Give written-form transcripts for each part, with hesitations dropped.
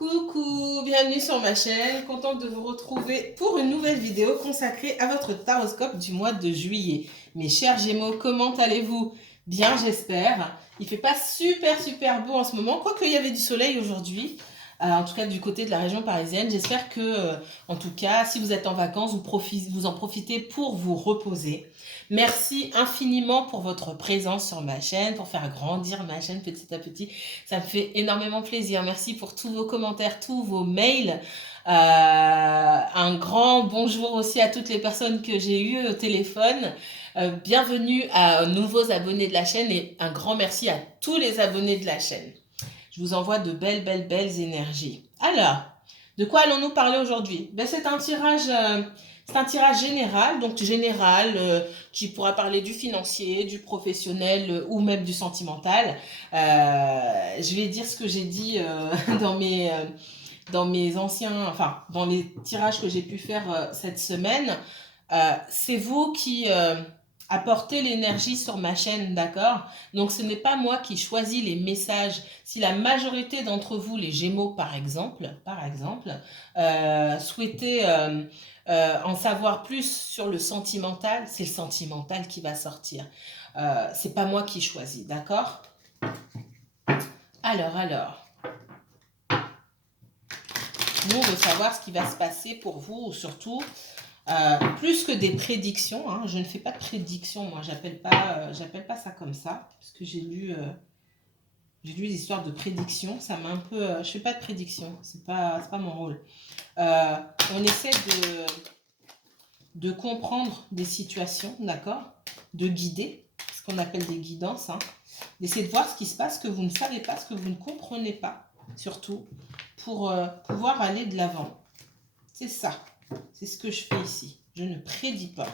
Coucou, bienvenue sur ma chaîne, contente de vous retrouver pour une nouvelle vidéo consacrée à votre taroscope du mois de juillet. Mes chers Gémeaux, comment allez-vous? Bien, j'espère. Il fait pas super beau en ce moment, quoique il y avait du soleil aujourd'hui, en tout cas du côté de la région parisienne. J'espère que, en tout cas, si vous êtes en vacances, vous en profitez pour vous reposer. Merci infiniment pour votre présence sur ma chaîne, pour faire grandir ma chaîne petit à petit. Ça me fait énormément plaisir. Merci pour tous vos commentaires, tous vos mails. Un grand bonjour aussi à toutes les personnes que j'ai eues au téléphone. Bienvenue à nouveaux abonnés de la chaîne et un grand merci à tous les abonnés de la chaîne. Je vous envoie de belles énergies. Alors, de quoi allons-nous parler aujourd'hui? C'est un tirage général, donc général, qui pourra parler du financier, du professionnel ou même du sentimental. Je vais dire ce que j'ai dit dans mes anciens, enfin dans les tirages que j'ai pu faire cette semaine. C'est vous qui apportez l'énergie sur ma chaîne, d'accord? Donc ce n'est pas moi qui choisis les messages. Si la majorité d'entre vous, les Gémeaux par exemple, souhaitez en savoir plus sur le sentimental, c'est le sentimental qui va sortir. C'est pas moi qui choisis, d'accord? Alors, nous on veut savoir ce qui va se passer pour vous, surtout plus que des prédictions. Hein, je ne fais pas de prédictions, moi j'appelle pas ça comme ça, parce que j'ai lu des histoires de prédictions, ça m'a un peu... je fais pas de prédictions, c'est pas mon rôle. On essaie de comprendre des situations, d'accord? De guider, ce qu'on appelle des guidances, hein. D'essayer de voir ce qui se passe, ce que vous ne savez pas, ce que vous ne comprenez pas, surtout, pour pouvoir aller de l'avant. C'est ça, c'est ce que je fais ici. Je ne prédis pas.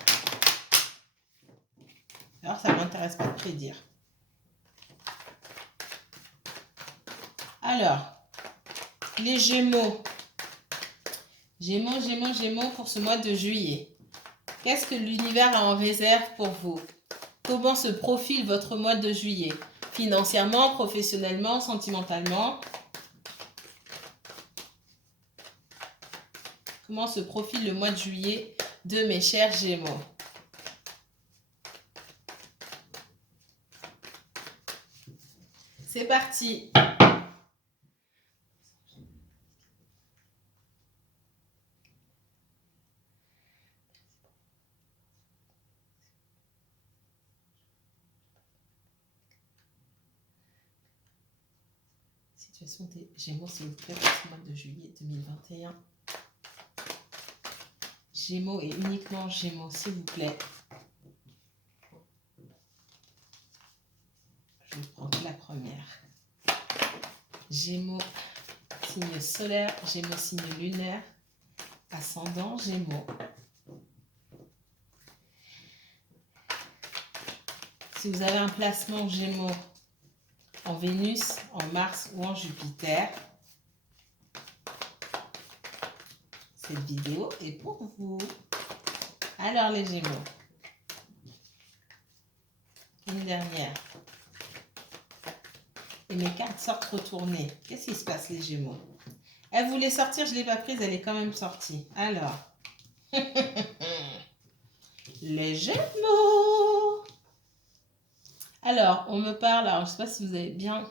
Alors, ça ne m'intéresse pas de prédire. Alors, les Gémeaux. Gémeaux pour ce mois de juillet. Qu'est-ce que l'univers a en réserve pour vous? Comment se profile votre mois de juillet? Financièrement, professionnellement, sentimentalement? Comment se profile le mois de juillet de mes chers Gémeaux? C'est parti! Situation des Gémeaux, s'il vous plaît, pour ce mois de juillet 2021. Gémeaux et uniquement Gémeaux, s'il vous plaît. Je vais prendre la première. Gémeaux, signe solaire, Gémeaux, signe lunaire, ascendant Gémeaux. Si vous avez un placement Gémeaux en Vénus, en Mars ou en Jupiter, cette vidéo est pour vous. Alors les Gémeaux, une dernière. Et mes cartes sortent retournées. Qu'est-ce qui se passe les Gémeaux? Elle voulait sortir, je ne l'ai pas prise, elle est quand même sortie. Alors, les Gémeaux. Alors, on me parle, alors je ne sais pas si vous avez bien...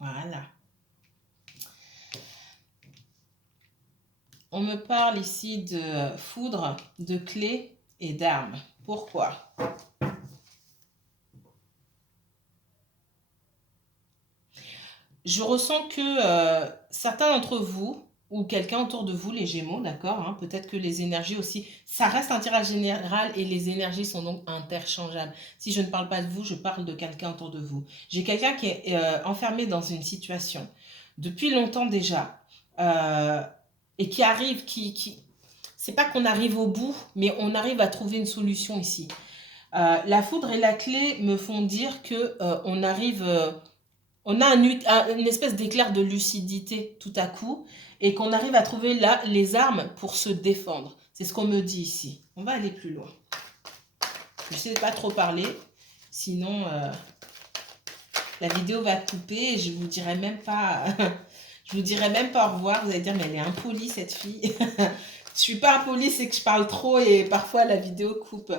Voilà. On me parle ici de foudre, de clés et d'armes. Pourquoi? Je ressens que certains d'entre vous, ou quelqu'un autour de vous, les Gémeaux, d'accord, hein, peut-être que les énergies aussi, ça reste un tirage général et les énergies sont donc interchangeables. Si je ne parle pas de vous, je parle de quelqu'un autour de vous. J'ai quelqu'un qui est enfermé dans une situation depuis longtemps déjà et qui arrive, c'est pas qu'on arrive au bout, mais on arrive à trouver une solution ici. La foudre et la clé me font dire que on arrive... on a une espèce d'éclair de lucidité tout à coup et qu'on arrive à trouver là les armes pour se défendre. C'est ce qu'on me dit ici. On va aller plus loin. Je ne sais pas trop parler, sinon La vidéo va couper et je vous dirai même pas... je vous dirai même pas au revoir. Vous allez dire, mais elle est impolie, cette fille. Je suis pas impolie, c'est que je parle trop et parfois la vidéo coupe.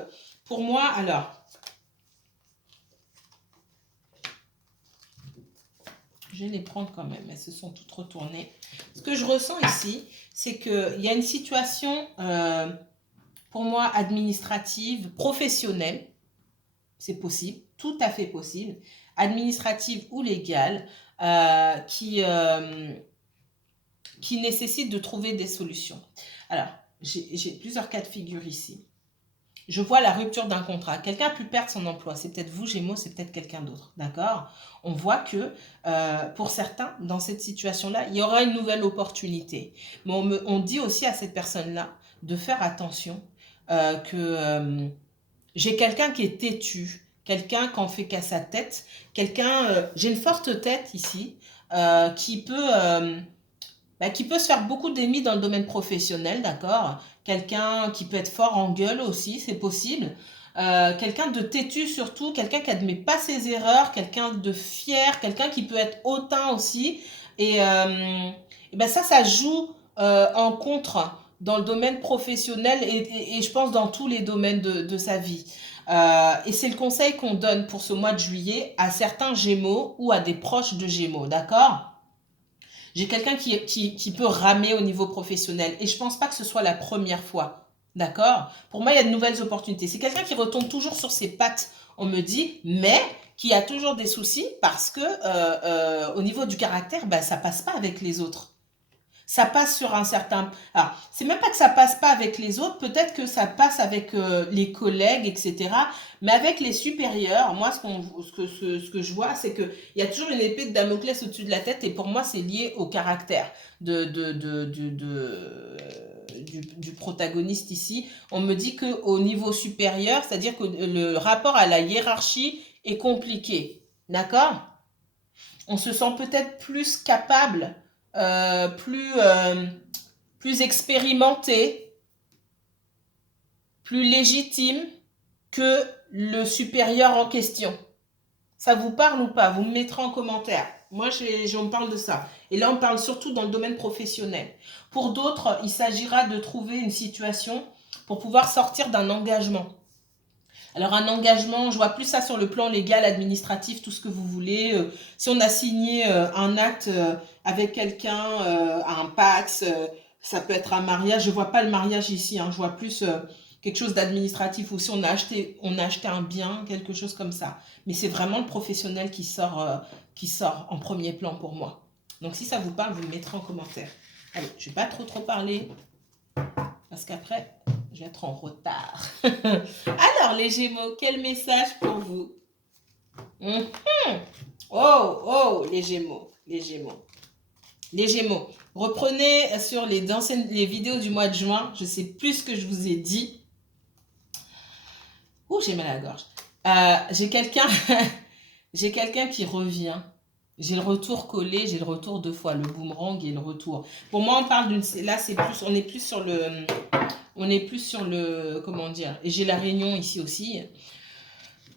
Pour moi, alors... je vais les prendre quand même, elles se sont toutes retournées. Ce que je ressens ici, c'est qu'il y a une situation, pour moi, administrative, professionnelle, c'est possible, tout à fait possible, administrative ou légale, qui nécessite de trouver des solutions. Alors, j'ai plusieurs cas de figure ici. Je vois la rupture d'un contrat. Quelqu'un a pu perdre son emploi. C'est peut-être vous, Gémeaux, c'est peut-être quelqu'un d'autre. D'accord? On voit que pour certains, dans cette situation-là, il y aura une nouvelle opportunité. Mais on dit aussi à cette personne-là de faire attention que j'ai quelqu'un qui est têtu, quelqu'un qui en fait qu'à sa tête, quelqu'un... j'ai une forte tête ici qui peut se faire beaucoup d'ennemis dans le domaine professionnel, d'accord? Quelqu'un qui peut être fort en gueule aussi, c'est possible. Quelqu'un de têtu surtout, quelqu'un qui n'admet pas ses erreurs, quelqu'un de fier, quelqu'un qui peut être hautain aussi. Et ben ça joue en contre dans le domaine professionnel et je pense dans tous les domaines de sa vie. Et c'est le conseil qu'on donne pour ce mois de juillet à certains Gémeaux ou à des proches de Gémeaux, d'accord? J'ai quelqu'un qui peut ramer au niveau professionnel et je pense pas que ce soit la première fois. D'accord? Pour moi, il y a de nouvelles opportunités. C'est quelqu'un qui retombe toujours sur ses pattes, on me dit, mais qui a toujours des soucis parce que au niveau du caractère, ben, ça passe pas avec les autres. Ça passe sur un certain... Alors, c'est même pas que ça passe pas avec les autres, peut-être que ça passe avec les collègues, etc. Mais avec les supérieurs, moi, ce que je vois, c'est qu'il y a toujours une épée de Damoclès au-dessus de la tête et pour moi, c'est lié au caractère du protagoniste ici. On me dit qu'au niveau supérieur, c'est-à-dire que le rapport à la hiérarchie est compliqué. D'accord? On se sent peut-être plus capable plus expérimenté, plus légitime que le supérieur en question. Ça vous parle ou pas? Vous me mettrez en commentaire. Moi, on me parle de ça. Et là, on parle surtout dans le domaine professionnel. Pour d'autres, il s'agira de trouver une situation pour pouvoir sortir d'un engagement. Alors un engagement, je vois plus ça sur le plan légal, administratif, tout ce que vous voulez. Si on a signé un acte avec quelqu'un, un Pacs, ça peut être un mariage. Je vois pas le mariage ici, hein, je vois plus quelque chose d'administratif ou si on a acheté un bien, quelque chose comme ça. Mais c'est vraiment le professionnel qui sort en premier plan pour moi. Donc si ça vous parle, vous me mettrez en commentaire. Allez, je vais pas trop parler parce qu'après, je vais être en retard. Alors, les Gémeaux, quel message pour vous? Oh, les Gémeaux, les Gémeaux. Les Gémeaux, reprenez sur les vidéos du mois de juin. Je sais plus ce que je vous ai dit. Ouh, j'ai mal à la gorge. J'ai quelqu'un qui revient. J'ai le retour collé, j'ai le retour 2 fois, le boomerang et le retour. Pour moi, on parle d'une... Là, on est plus sur le... Comment dire? Et j'ai la réunion ici aussi.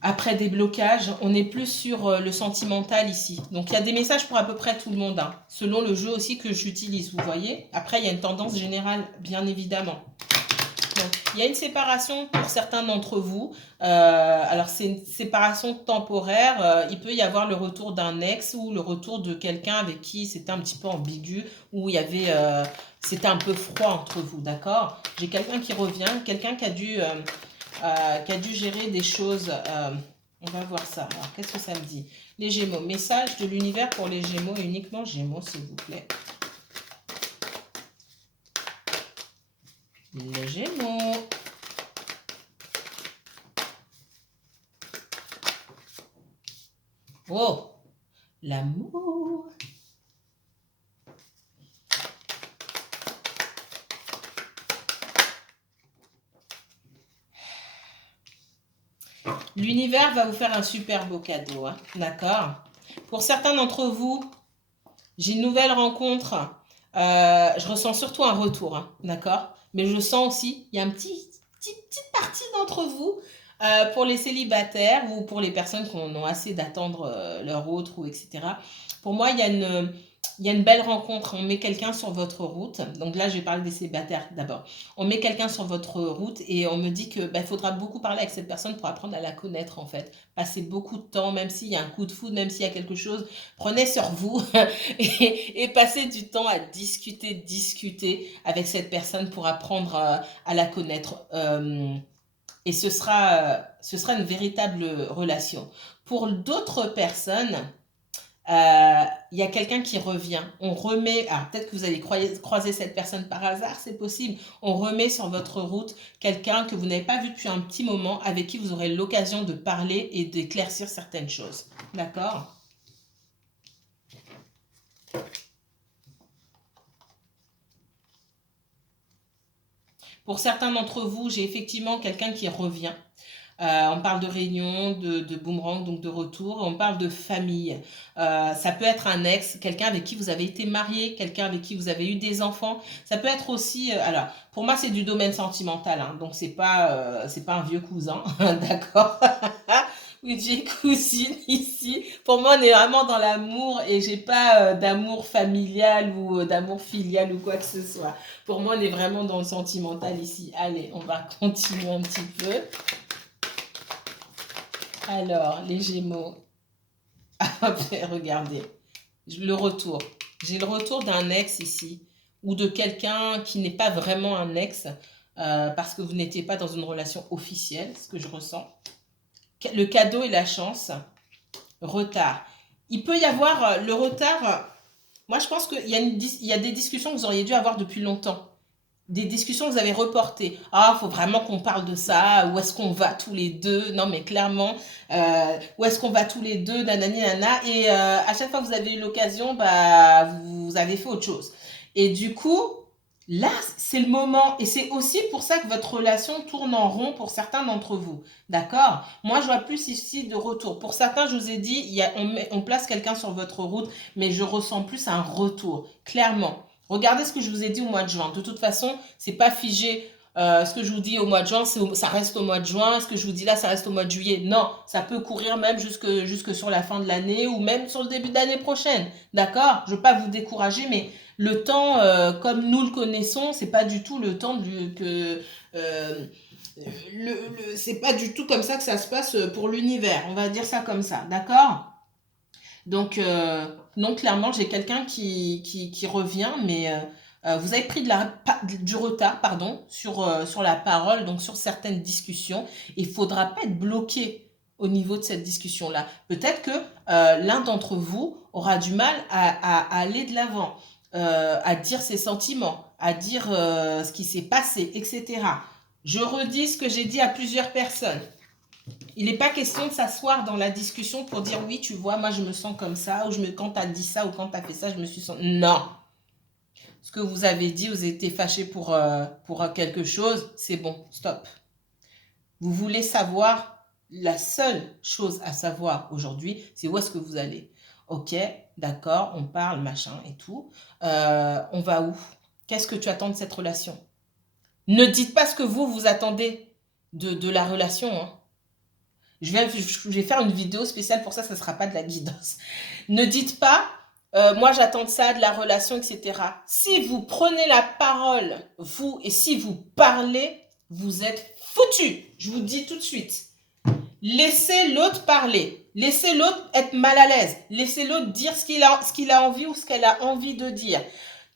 Après des blocages, on est plus sur le sentimental ici. Donc, il y a des messages pour à peu près tout le monde, hein, selon le jeu aussi que j'utilise, vous voyez. Après, il y a une tendance générale, bien évidemment. Donc, il y a une séparation pour certains d'entre vous. Alors, c'est une séparation temporaire. Il peut y avoir le retour d'un ex ou le retour de quelqu'un avec qui c'était un petit peu ambigu, où il y avait... c'était un peu froid entre vous, d'accord? J'ai quelqu'un qui revient, quelqu'un qui a dû gérer des choses. On va voir ça. Alors, qu'est-ce que ça me dit? Les Gémeaux. Message de l'univers pour les Gémeaux et uniquement Gémeaux, s'il vous plaît. Les Gémeaux. Oh, l'amour. L'univers va vous faire un super beau cadeau, hein, d'accord? Pour certains d'entre vous, j'ai une nouvelle rencontre. Je ressens surtout un retour, hein, d'accord? Mais je sens aussi, il y a une petite partie d'entre vous Pour les célibataires ou pour les personnes qui en ont assez d'attendre leur autre ou etc. Pour moi, il y a une belle rencontre. On met quelqu'un sur votre route. Donc là, je vais parler des célibataires d'abord. On met quelqu'un sur votre route et on me dit que bah, faudra beaucoup parler avec cette personne pour apprendre à la connaître en fait. Passer beaucoup de temps, même s'il y a un coup de foudre, même s'il y a quelque chose, prenez sur vous et passez du temps à discuter avec cette personne pour apprendre à la connaître. Et ce sera une véritable relation. Pour d'autres personnes, il y a quelqu'un qui revient. On remet, alors peut-être que vous allez croiser cette personne par hasard, c'est possible. On remet sur votre route quelqu'un que vous n'avez pas vu depuis un petit moment, avec qui vous aurez l'occasion de parler et d'éclaircir certaines choses. D'accord? Pour certains d'entre vous, j'ai effectivement quelqu'un qui revient. On parle de réunion, de boomerang, donc de retour. On parle de famille. Ça peut être un ex, quelqu'un avec qui vous avez été marié, quelqu'un avec qui vous avez eu des enfants. Ça peut être aussi, alors pour moi c'est du domaine sentimental, hein, donc c'est pas un vieux cousin, d'accord? Ou une vieille cousine ici. Pour moi, on est vraiment dans l'amour et j'ai pas d'amour familial ou d'amour filial ou quoi que ce soit. Pour moi, on est vraiment dans le sentimental ici. Allez, on va continuer un petit peu. Alors, les Gémeaux. Ah, ben, regardez, le retour. J'ai le retour d'un ex ici, ou de quelqu'un qui n'est pas vraiment un ex, parce que vous n'étiez pas dans une relation officielle, ce que je ressens. Le cadeau et la chance. Retard. Il peut y avoir le retard. Moi, je pense qu'il y a, il y a des discussions que vous auriez dû avoir depuis longtemps. Des discussions que vous avez reportées. Ah, faut vraiment qu'on parle de ça. Où est-ce qu'on va tous les deux? Non, mais clairement, où est-ce qu'on va tous les deux? Nanani, nana. Et à chaque fois que vous avez eu l'occasion, bah, vous avez fait autre chose. Et du coup, là, c'est le moment. Et c'est aussi pour ça que votre relation tourne en rond pour certains d'entre vous. D'accord? Moi, je vois plus ici de retour. Pour certains, je vous ai dit, on place quelqu'un sur votre route, mais je ressens plus un retour. Clairement. Regardez ce que je vous ai dit au mois de juin. De toute façon, c'est pas figé. Ce que je vous dis au mois de juin, ça reste au mois de juin. Ce que je vous dis là, ça reste au mois de juillet. Non, ça peut courir même jusque sur la fin de l'année ou même sur le début d'année prochaine. D'accord? Je veux pas vous décourager, mais le temps, comme nous le connaissons, c'est pas du tout le temps que c'est pas du tout comme ça que ça se passe pour l'univers. On va dire ça comme ça. D'accord? Donc, non, clairement, j'ai quelqu'un qui revient, mais vous avez pris du retard, pardon, sur la parole, donc sur certaines discussions. Il ne faudra pas être bloqué au niveau de cette discussion-là. Peut-être que l'un d'entre vous aura du mal à aller de l'avant, à dire ses sentiments, à dire ce qui s'est passé, etc. Je redis ce que j'ai dit à plusieurs personnes. Il n'est pas question de s'asseoir dans la discussion pour dire oui, tu vois, moi je me sens comme ça, ou quand tu as dit ça, ou quand tu as fait ça, je me suis senti. Non. Ce que vous avez dit, vous étiez fâché pour quelque chose, c'est bon, stop. Vous voulez savoir, la seule chose à savoir aujourd'hui, c'est où est-ce que vous allez. Ok, d'accord, on parle, machin et tout. On va où? Qu'est-ce que tu attends de cette relation? Ne dites pas ce que vous attendez de la relation, hein. Je vais faire une vidéo spéciale pour ça, ça ne sera pas de la guidance. Ne dites pas, moi j'attends ça, de la relation, etc. Si vous prenez la parole, vous, et si vous parlez, vous êtes foutus. Je vous dis tout de suite. Laissez l'autre parler. Laissez l'autre être mal à l'aise. Laissez l'autre dire ce qu'il a envie ou ce qu'elle a envie de dire.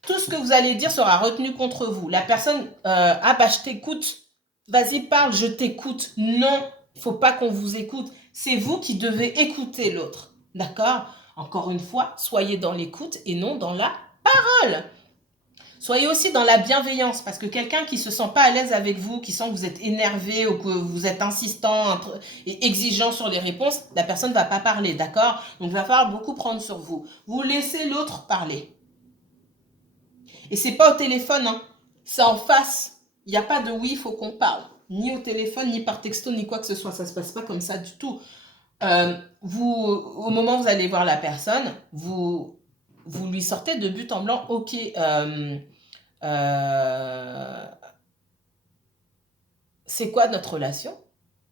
Tout ce que vous allez dire sera retenu contre vous. La personne, ah bah je t'écoute, vas-y parle, je t'écoute. Non, il ne faut pas qu'on vous écoute. C'est vous qui devez écouter l'autre. D'accord? Encore une fois, soyez dans l'écoute et non dans la parole. Soyez aussi dans la bienveillance, parce que quelqu'un qui se sent pas à l'aise avec vous, qui sent que vous êtes énervé ou que vous êtes insistant et exigeant sur les réponses, la personne ne va pas parler, d'accord? Donc il va falloir beaucoup prendre sur vous. Vous laissez l'autre parler. Et c'est pas au téléphone, hein. C'est en face. Il n'y a pas de oui, il faut qu'on parle. Ni au téléphone, ni par texto, ni quoi que ce soit. Ça se passe pas comme ça du tout. Au moment où vous allez voir la personne, vous lui sortez de but en blanc, ok, c'est quoi notre relation?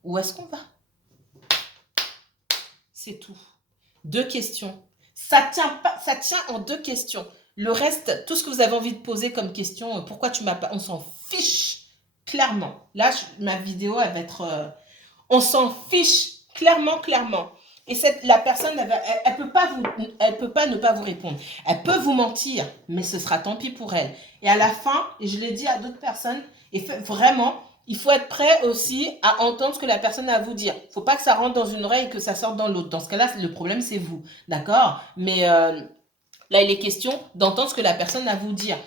Où est-ce qu'on va? C'est tout. 2 questions. Ça tient pas, ça tient en 2 questions. Le reste, tout ce que vous avez envie de poser comme question, pourquoi tu m'as pas, on s'en fiche clairement. Là, ma vidéo, elle va être, on s'en fiche clairement, clairement. Et la personne, elle peut pas ne pas vous répondre. Elle peut vous mentir, mais ce sera tant pis pour elle. Et à la fin, et je l'ai dit à d'autres personnes, et vraiment, il faut être prêt aussi à entendre ce que la personne a à vous dire. Il ne faut pas que ça rentre dans une oreille et que ça sorte dans l'autre. Dans ce cas-là, le problème, c'est vous. D'accord? Mais là, il est question d'entendre ce que la personne a à vous dire.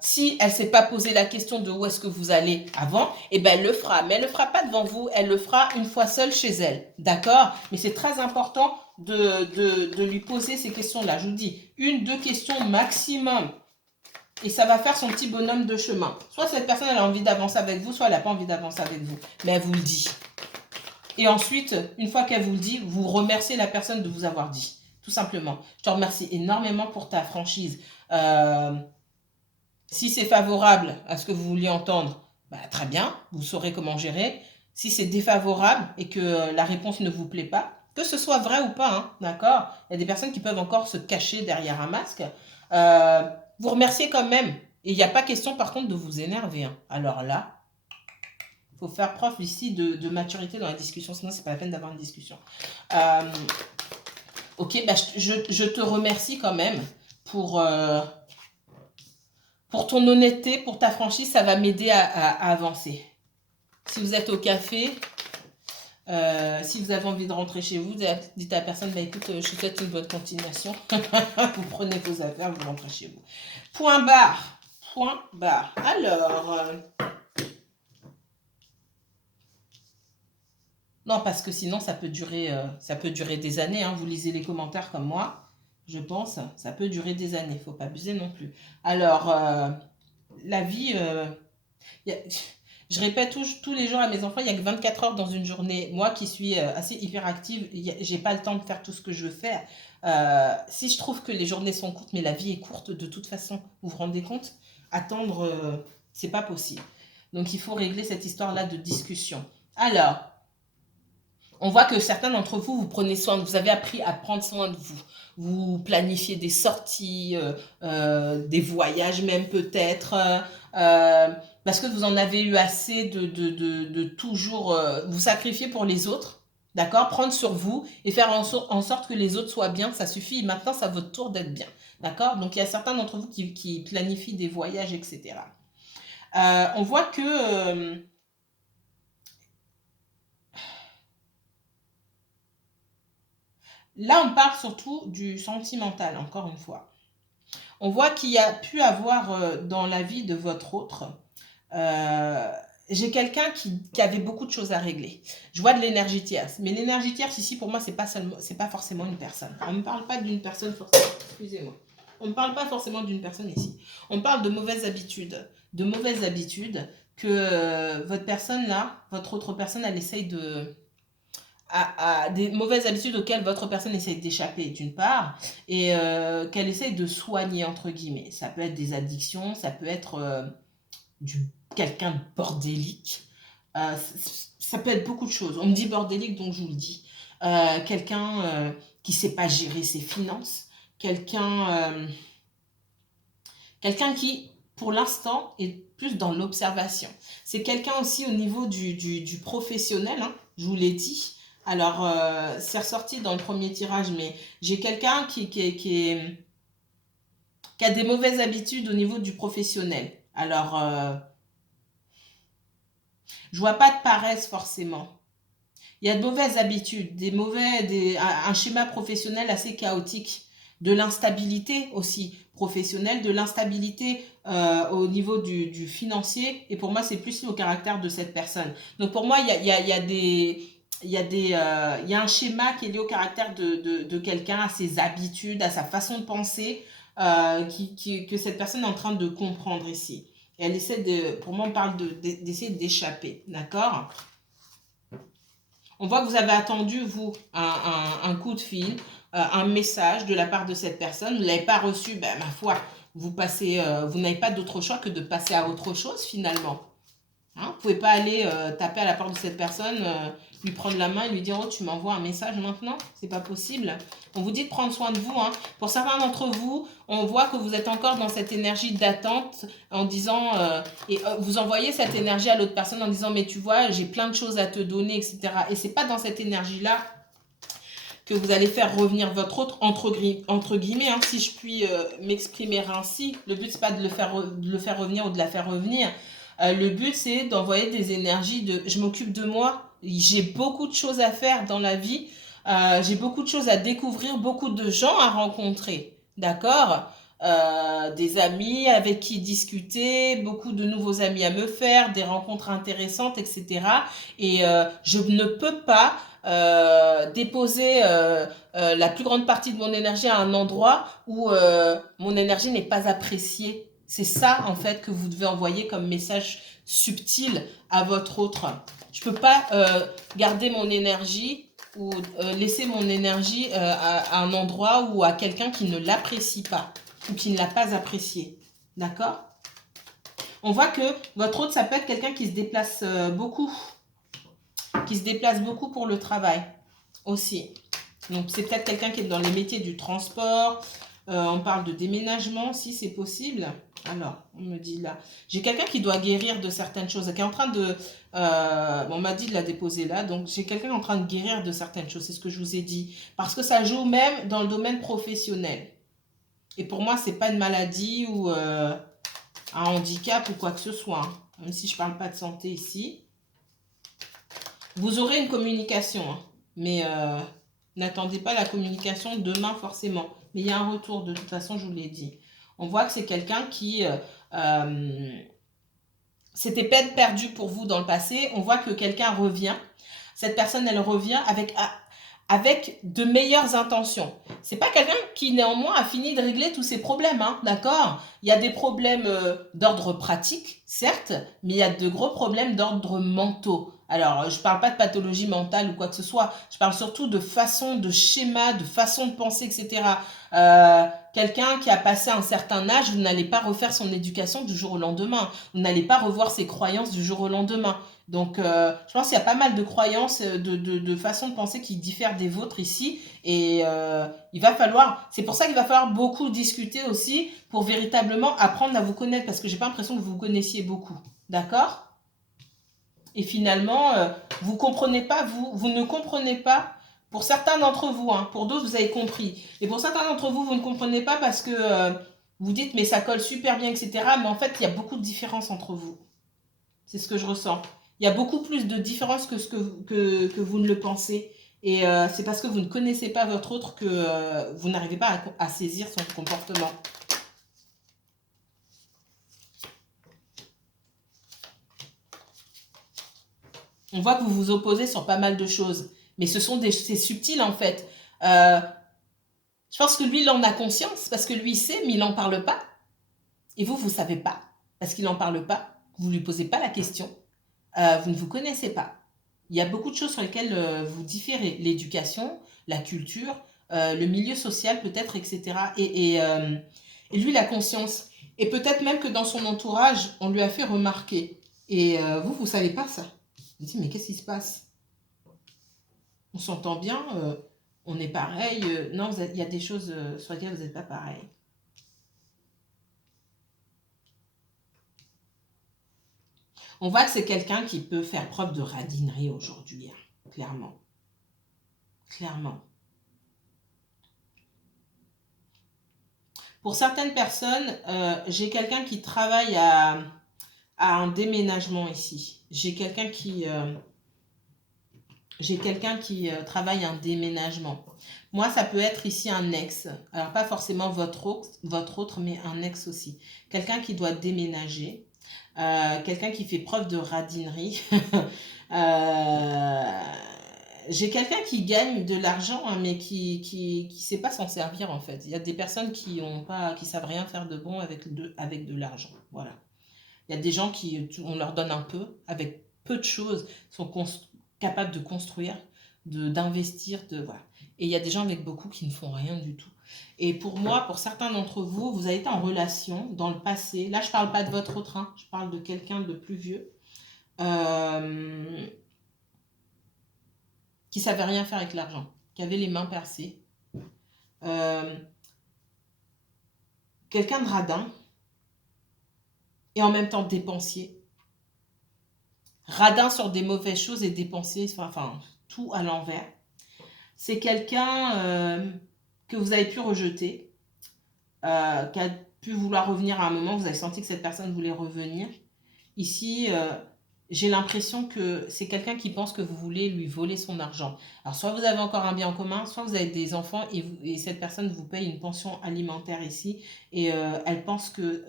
Si elle ne s'est pas posé la question de où est-ce que vous allez avant, eh ben, elle le fera. Mais elle ne le fera pas devant vous, elle le fera une fois seule chez elle. D'accord? Mais c'est très important de lui poser ces questions-là. Je vous dis, 1-2 questions maximum. Et ça va faire son petit bonhomme de chemin. Soit cette personne, elle a envie d'avancer avec vous, soit elle n'a pas envie d'avancer avec vous. Mais elle vous le dit. Et ensuite, une fois qu'elle vous le dit, vous remerciez la personne de vous avoir dit. Tout simplement. Je te remercie énormément pour ta franchise. Si c'est favorable à ce que vous vouliez entendre, bah, très bien, vous saurez comment gérer. Si c'est défavorable et que la réponse ne vous plaît pas, que ce soit vrai ou pas, hein, d'accord? Il y a des personnes qui peuvent encore se cacher derrière un masque. Vous remerciez quand même. Et il n'y a pas question, par contre, de vous énerver. Hein. Alors là, il faut faire preuve ici de maturité dans la discussion, sinon, ce n'est pas la peine d'avoir une discussion. Ok, bah, je te remercie quand même pour ton honnêteté, pour ta franchise, ça va m'aider à avancer. Si vous êtes au café, si vous avez envie de rentrer chez vous, dites à la personne, bah, écoute, je vous souhaite une bonne continuation. Vous prenez vos affaires, vous rentrez chez vous. Point barre. Point barre. Alors... non, parce que sinon, ça peut durer des années. Hein. Vous lisez les commentaires comme moi, je pense. Ça peut durer des années. Il ne faut pas abuser non plus. Alors, la vie... je répète tous les jours à mes enfants, il n'y a que 24 heures dans une journée. Moi qui suis assez hyperactive, je n'ai pas le temps de faire tout ce que je veux faire. Si je trouve que les journées sont courtes, mais la vie est courte de toute façon, vous vous rendez compte? Attendre, c'est pas possible. Donc il faut régler cette histoire-là de discussion. Alors, on voit que certains d'entre vous, vous prenez soin, vous avez appris à prendre soin de vous. Vous planifiez des sorties, des voyages même peut-être, parce que vous en avez eu assez de toujours vous sacrifier pour les autres. D'accord? Prendre sur vous et faire en sorte que les autres soient bien, ça suffit. Maintenant, c'est à votre tour d'être bien. D'accord? Donc, il y a certains d'entre vous qui planifient des voyages, etc. On voit que... là, on parle surtout du sentimental, encore une fois. On voit qu'il y a pu avoir dans la vie de votre autre... j'ai quelqu'un qui avait beaucoup de choses à régler. Je vois de l'énergie tierce. Mais l'énergie tierce, ici, pour moi, c'est pas forcément une personne. On ne parle pas d'une personne forcément. Excusez-moi. On ne parle pas forcément d'une personne ici. On parle de mauvaises habitudes. De mauvaises habitudes que votre personne là, votre autre personne, elle essaye à des mauvaises habitudes auxquelles votre personne essaye d'échapper d'une part et qu'elle essaye de soigner entre guillemets. Ça peut être des addictions, ça peut être quelqu'un de bordélique, ça peut être beaucoup de choses. On me dit bordélique donc je vous le dis. Quelqu'un qui ne sait pas gérer ses finances, quelqu'un qui pour l'instant est plus dans l'observation. C'est quelqu'un aussi au niveau du professionnel, hein, je vous l'ai dit. Alors, c'est ressorti dans le premier tirage, mais j'ai quelqu'un qui a des mauvaises habitudes au niveau du professionnel. Alors, je vois pas de paresse forcément. Il y a de mauvaises habitudes, un schéma professionnel assez chaotique, de l'instabilité aussi professionnelle, de l'instabilité au niveau du financier. Et pour moi, c'est plus lié au caractère de cette personne. Donc pour moi, il y a un schéma qui est lié au caractère de quelqu'un, à ses habitudes, à sa façon de penser, que cette personne est en train de comprendre ici. Et elle essaie pour moi, on parle d'essayer d'échapper, d'accord? On voit que vous avez attendu, vous, un coup de fil, un message de la part de cette personne. Vous ne l'avez pas reçu, ma foi, vous n'avez pas d'autre choix que de passer à autre chose, finalement. Hein, vous ne pouvez pas aller taper à la porte de cette personne, lui prendre la main et lui dire « Oh, tu m'envoies un message maintenant ?» C'est pas possible. On vous dit de prendre soin de vous. Hein. Pour certains d'entre vous, on voit que vous êtes encore dans cette énergie d'attente en disant... vous envoyez cette énergie à l'autre personne en disant « Mais tu vois, j'ai plein de choses à te donner, etc. » Et c'est pas dans cette énergie-là que vous allez faire revenir votre autre, entre guillemets, hein, si je puis m'exprimer ainsi. Le but, c'est pas de le faire revenir ou de la faire revenir. Le but, c'est d'envoyer des énergies de « je m'occupe de moi, j'ai beaucoup de choses à faire dans la vie, j'ai beaucoup de choses à découvrir, beaucoup de gens à rencontrer, d'accord des amis avec qui discuter, beaucoup de nouveaux amis à me faire, des rencontres intéressantes, etc. Et je ne peux pas déposer la plus grande partie de mon énergie à un endroit où mon énergie n'est pas appréciée. C'est ça, en fait, que vous devez envoyer comme message subtil à votre autre. Je ne peux pas garder mon énergie ou laisser mon énergie à un endroit ou à quelqu'un qui ne l'apprécie pas ou qui ne l'a pas apprécié. D'accord? On voit que votre autre, ça peut être quelqu'un qui se déplace beaucoup. Qui se déplace beaucoup pour le travail aussi. Donc, c'est peut-être quelqu'un qui est dans les métiers du transport. On parle de déménagement, si c'est possible. Alors, on me dit là. J'ai quelqu'un qui doit guérir de certaines choses, qui est en train de... on m'a dit de la déposer là. Donc, j'ai quelqu'un en train de guérir de certaines choses. C'est ce que je vous ai dit. Parce que ça joue même dans le domaine professionnel. Et pour moi, c'est pas une maladie ou un handicap ou quoi que ce soit. Hein. Même si je parle pas de santé ici. Vous aurez une communication, hein, mais n'attendez pas la communication demain forcément. Mais il y a un retour, de toute façon, je vous l'ai dit. On voit que c'est quelqu'un qui... c'était peine perdue pour vous dans le passé. On voit que quelqu'un revient. Cette personne, elle revient avec de meilleures intentions. C'est pas quelqu'un qui, néanmoins, a fini de régler tous ses problèmes, hein, d'accord? Il y a des problèmes d'ordre pratique, certes, mais il y a de gros problèmes d'ordre mentaux. Alors, je ne parle pas de pathologie mentale ou quoi que ce soit, je parle surtout de façon, de schéma, de façon de penser, etc. Quelqu'un qui a passé un certain âge, vous n'allez pas refaire son éducation du jour au lendemain. Vous n'allez pas revoir ses croyances du jour au lendemain. Donc, je pense qu'il y a pas mal de croyances, de façons de penser qui diffèrent des vôtres ici. Et il va falloir, c'est pour ça qu'il va falloir beaucoup discuter aussi pour véritablement apprendre à vous connaître. Parce que j'ai pas l'impression que vous vous connaissiez beaucoup. D'accord ? Et finalement, vous comprenez pas, vous ne comprenez pas. Pour certains d'entre vous, hein, pour d'autres, vous avez compris. Et pour certains d'entre vous, vous ne comprenez pas parce que vous dites, mais ça colle super bien, etc. Mais en fait, il y a beaucoup de différences entre vous. C'est ce que je ressens. Il y a beaucoup plus de différences que ce que vous ne le pensez. Et c'est parce que vous ne connaissez pas votre autre que vous n'arrivez pas à saisir son comportement. On voit que vous vous opposez sur pas mal de choses. Mais c'est subtil en fait. Je pense que lui, il en a conscience parce que lui, il sait, mais il n'en parle pas. Et vous, vous ne savez pas parce qu'il n'en parle pas. Vous ne lui posez pas la question. Vous ne vous connaissez pas. Il y a beaucoup de choses sur lesquelles vous différez. L'éducation, la culture, le milieu social peut-être, etc. Et lui, il a conscience. Et peut-être même que dans son entourage, on lui a fait remarquer. Et vous ne savez pas ça. Vous dites, mais qu'est-ce qui se passe? On s'entend bien, on est pareil. Non, il y a des choses sur lesquelles vous n'êtes pas pareil. On voit que c'est quelqu'un qui peut faire preuve de radinerie aujourd'hui, hein, clairement. Clairement. Pour certaines personnes, j'ai quelqu'un qui travaille à un déménagement ici. J'ai quelqu'un qui travaille un déménagement. Moi, ça peut être ici un ex. Alors, pas forcément votre autre, mais un ex aussi. Quelqu'un qui doit déménager. Quelqu'un qui fait preuve de radinerie. J'ai quelqu'un qui gagne de l'argent, hein, mais qui sait pas s'en servir, en fait. Il y a des personnes qui savent rien faire de bon avec de l'argent. Voilà. Il y a des gens on leur donne un peu, avec peu de choses, sont capables de construire, d'investir, voilà. Et il y a des gens avec beaucoup qui ne font rien du tout. Et pour moi, pour certains d'entre vous, vous avez été en relation dans le passé. Là, je ne parle pas de votre autre, hein, je parle de quelqu'un de plus vieux. qui ne savait rien faire avec l'argent, qui avait les mains percées. Quelqu'un de radin et en même temps dépensier. Radin sur des mauvaises choses et dépensier, enfin tout à l'envers. C'est quelqu'un que vous avez pu rejeter, qui a pu vouloir revenir à un moment, vous avez senti que cette personne voulait revenir. Ici, j'ai l'impression que c'est quelqu'un qui pense que vous voulez lui voler son argent. Alors, soit vous avez encore un bien en commun, soit vous avez des enfants et cette personne vous paye une pension alimentaire ici. Et elle pense que...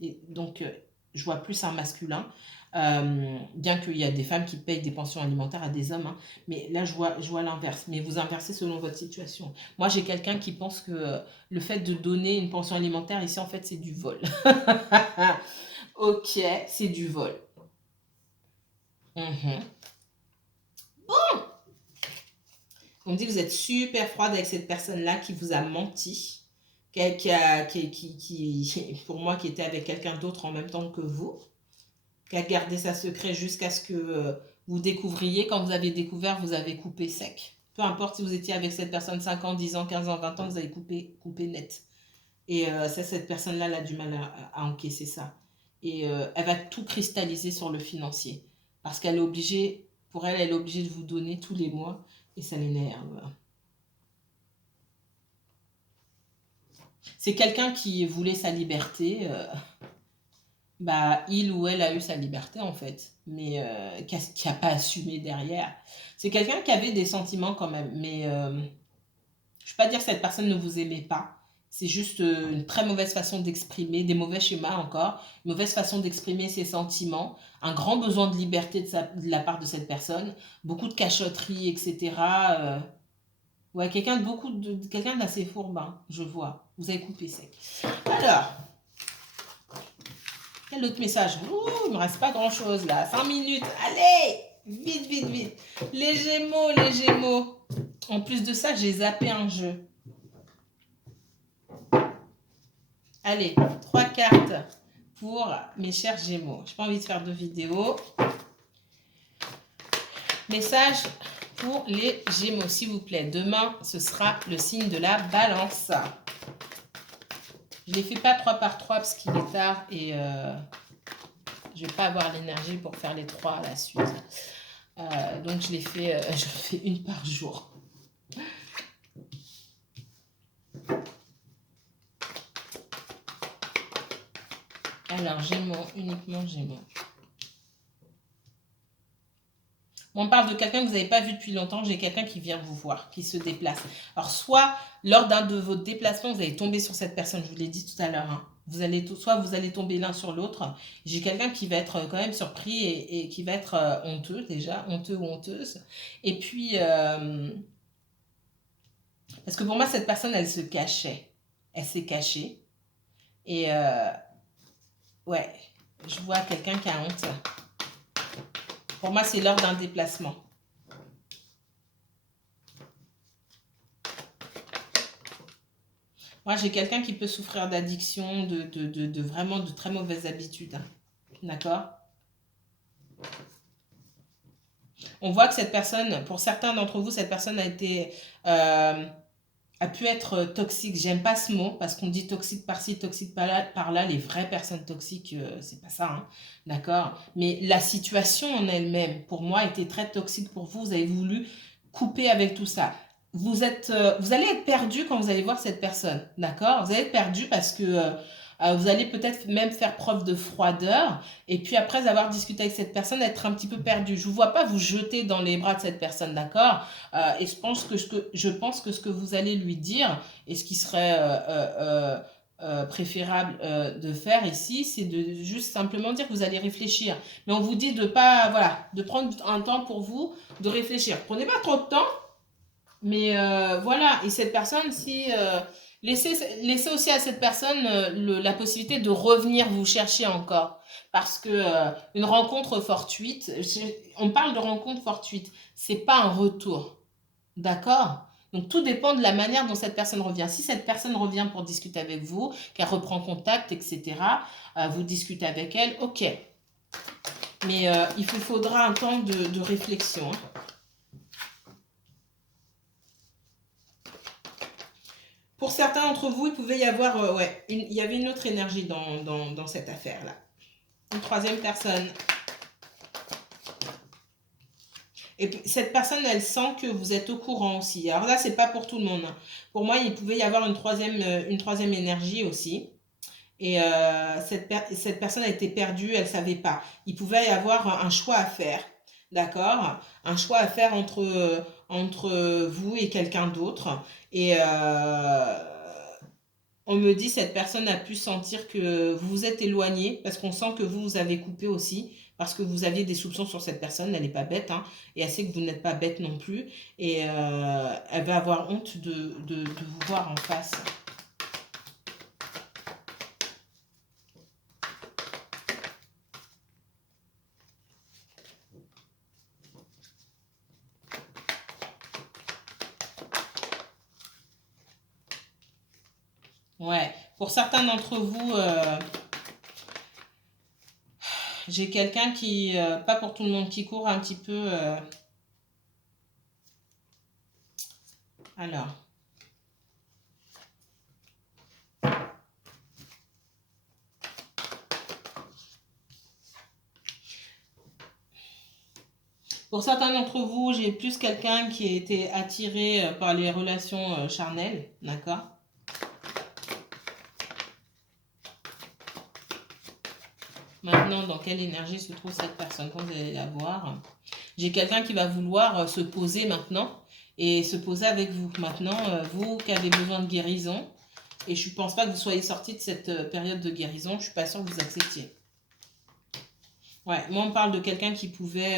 je vois plus un masculin. Bien qu'il y a des femmes qui payent des pensions alimentaires à des hommes. Hein, mais là, je vois l'inverse. Mais vous inversez selon votre situation. Moi, j'ai quelqu'un qui pense que le fait de donner une pension alimentaire ici, en fait, c'est du vol. Ok, c'est du vol. Mhm. On me dit que vous êtes super froide avec cette personne-là qui vous a menti, pour moi, qui était avec quelqu'un d'autre en même temps que vous, qui a gardé sa secret jusqu'à ce que vous découvriez. Quand vous avez découvert, vous avez coupé sec. Peu importe si vous étiez avec cette personne 5 ans, 10 ans, 15 ans, 20 ans, vous avez coupé net. Et cette personne-là, elle a du mal à encaisser ça. Et elle va tout cristalliser sur le financier. Parce qu'elle est obligée, pour elle, elle est obligée de vous donner tous les mois. Et ça l'énerve. C'est quelqu'un qui voulait sa liberté. Il ou elle a eu sa liberté, en fait. Mais qui n'a pas assumé derrière. C'est quelqu'un qui avait des sentiments quand même. Mais je ne vais pas dire que cette personne ne vous aimait pas. C'est juste une très mauvaise façon d'exprimer, des mauvais schémas encore, une mauvaise façon d'exprimer ses sentiments, un grand besoin de liberté de la part de cette personne, beaucoup de cachotterie, etc. Ouais, quelqu'un d'assez fourbe, hein, je vois. Vous avez coupé sec. Alors, quel autre message? Ouh, il ne me reste pas grand-chose là. 5 minutes. Allez! Vite, vite, vite. Les Gémeaux, les Gémeaux. En plus de ça, j'ai zappé un jeu. Allez, 3 cartes pour mes chers Gémeaux. Je n'ai pas envie de faire de vidéo. Message pour les Gémeaux, s'il vous plaît. Demain, ce sera le signe de la Balance. Je ne les fais pas 3 par 3 parce qu'il est tard et je ne vais pas avoir l'énergie pour faire les 3 à la suite. Donc, je fais une par jour. Alors, Gémeaux, uniquement Gémeaux. On parle de quelqu'un que vous n'avez pas vu depuis longtemps. J'ai quelqu'un qui vient vous voir, qui se déplace. Alors, soit lors d'un de vos déplacements, vous allez tomber sur cette personne. Je vous l'ai dit tout à l'heure. Hein. Soit vous allez tomber l'un sur l'autre. J'ai quelqu'un qui va être quand même surpris et qui va être honteux déjà, honteux ou honteuse. Et puis, parce que pour moi, cette personne, elle se cachait. Elle s'est cachée. Et ouais, je vois quelqu'un qui a honte. Pour moi, c'est lors d'un déplacement. Moi, j'ai quelqu'un qui peut souffrir d'addiction, vraiment de très mauvaises habitudes. Hein. D'accord? On voit que cette personne, pour certains d'entre vous, cette personne a pu être toxique. J'aime pas ce mot parce qu'on dit toxique par-ci, toxique par-là. Les vraies personnes toxiques, c'est pas ça. Hein. D'accord? Mais la situation en elle-même, pour moi, était très toxique pour vous. Vous avez voulu couper avec tout ça. Vous allez être perdu quand vous allez voir cette personne. D'accord? Vous allez être perdu parce que vous allez peut-être même faire preuve de froideur. Et puis après avoir discuté avec cette personne, être un petit peu perdu. Je ne vous vois pas vous jeter dans les bras de cette personne, d'accord? Et je pense que ce que vous allez lui dire, et ce qui serait préférable de faire ici, c'est de juste simplement dire que vous allez réfléchir. Mais on vous dit de pas, voilà, de prendre un temps pour vous, de réfléchir. Prenez pas trop de temps, mais voilà. Et cette personne, si... laissez aussi à cette personne la possibilité de revenir vous chercher encore. Parce que une rencontre fortuite, on parle de rencontre fortuite, c'est pas un retour. D'accord? Donc tout dépend de la manière dont cette personne revient. Si cette personne revient pour discuter avec vous, qu'elle reprend contact, etc., vous discutez avec elle, ok. Mais il vous faudra un temps de réflexion. Pour certains d'entre vous, il pouvait y avoir... il y avait une autre énergie dans cette affaire-là. Une troisième personne. Et cette personne, elle sent que vous êtes au courant aussi. Alors là, c'est pas pour tout le monde. Pour moi, il pouvait y avoir une troisième énergie aussi. Et cette personne a été perdue, elle ne savait pas. Il pouvait y avoir un choix à faire, d'accord? Un choix à faire entre vous et quelqu'un d'autre. Et on me dit cette personne a pu sentir que vous vous êtes éloigné parce qu'on sent que vous avez coupé aussi parce que vous aviez des soupçons sur cette personne. Elle n'est pas bête, hein, et elle sait que vous n'êtes pas bête non plus. Et elle va avoir honte de vous voir en face. Ouais, pour certains d'entre vous, j'ai quelqu'un qui, pas pour tout le monde, qui court un petit peu. Alors, pour certains d'entre vous, j'ai plus quelqu'un qui a été attiré par les relations charnelles, d'accord? Maintenant, dans quelle énergie se trouve cette personne quand vous allez la voir? J'ai quelqu'un qui va vouloir se poser maintenant et se poser avec vous. Maintenant, vous qui avez besoin de guérison, et je ne pense pas que vous soyez sorti de cette période de guérison, je ne suis pas sûre que vous acceptiez. Ouais, moi on parle de quelqu'un qui pouvait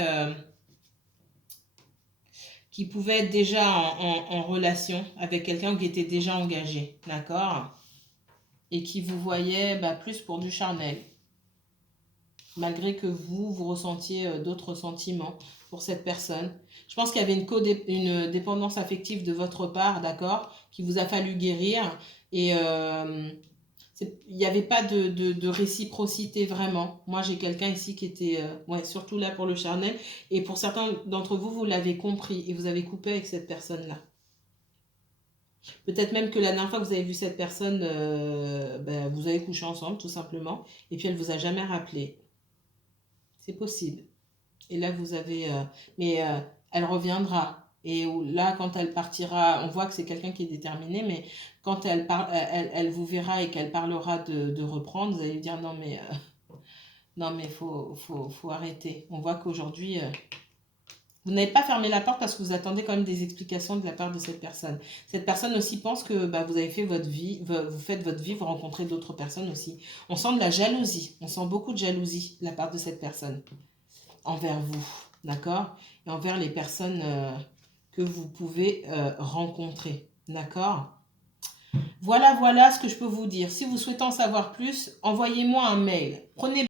être déjà en relation avec quelqu'un qui était déjà engagé, d'accord? Et qui vous voyait plus pour du charnel. Malgré que vous ressentiez d'autres sentiments pour cette personne. Je pense qu'il y avait une dépendance affective de votre part, d'accord, qui vous a fallu guérir. Et il n'y avait pas de réciprocité vraiment. Moi, j'ai quelqu'un ici qui était surtout là pour le charnel. Et pour certains d'entre vous, vous l'avez compris et vous avez coupé avec cette personne-là. Peut-être même que la dernière fois que vous avez vu cette personne, vous avez couché ensemble, tout simplement. Et puis, elle ne vous a jamais rappelé. C'est possible. Et là, vous avez... mais elle reviendra. Et là, quand elle partira, on voit que c'est quelqu'un qui est déterminé, mais quand elle vous verra et qu'elle parlera de reprendre, vous allez lui dire non, mais non, mais faut arrêter. On voit qu'aujourd'hui, vous n'avez pas fermé la porte parce que vous attendez quand même des explications de la part de cette personne. Cette personne aussi pense que vous avez fait votre vie, vous faites votre vie, vous rencontrez d'autres personnes aussi. On sent de la jalousie, on sent beaucoup de jalousie de la part de cette personne envers vous, d'accord? Et envers les personnes que vous pouvez rencontrer, d'accord? Voilà ce que je peux vous dire. Si vous souhaitez en savoir plus, envoyez-moi un mail. Prenez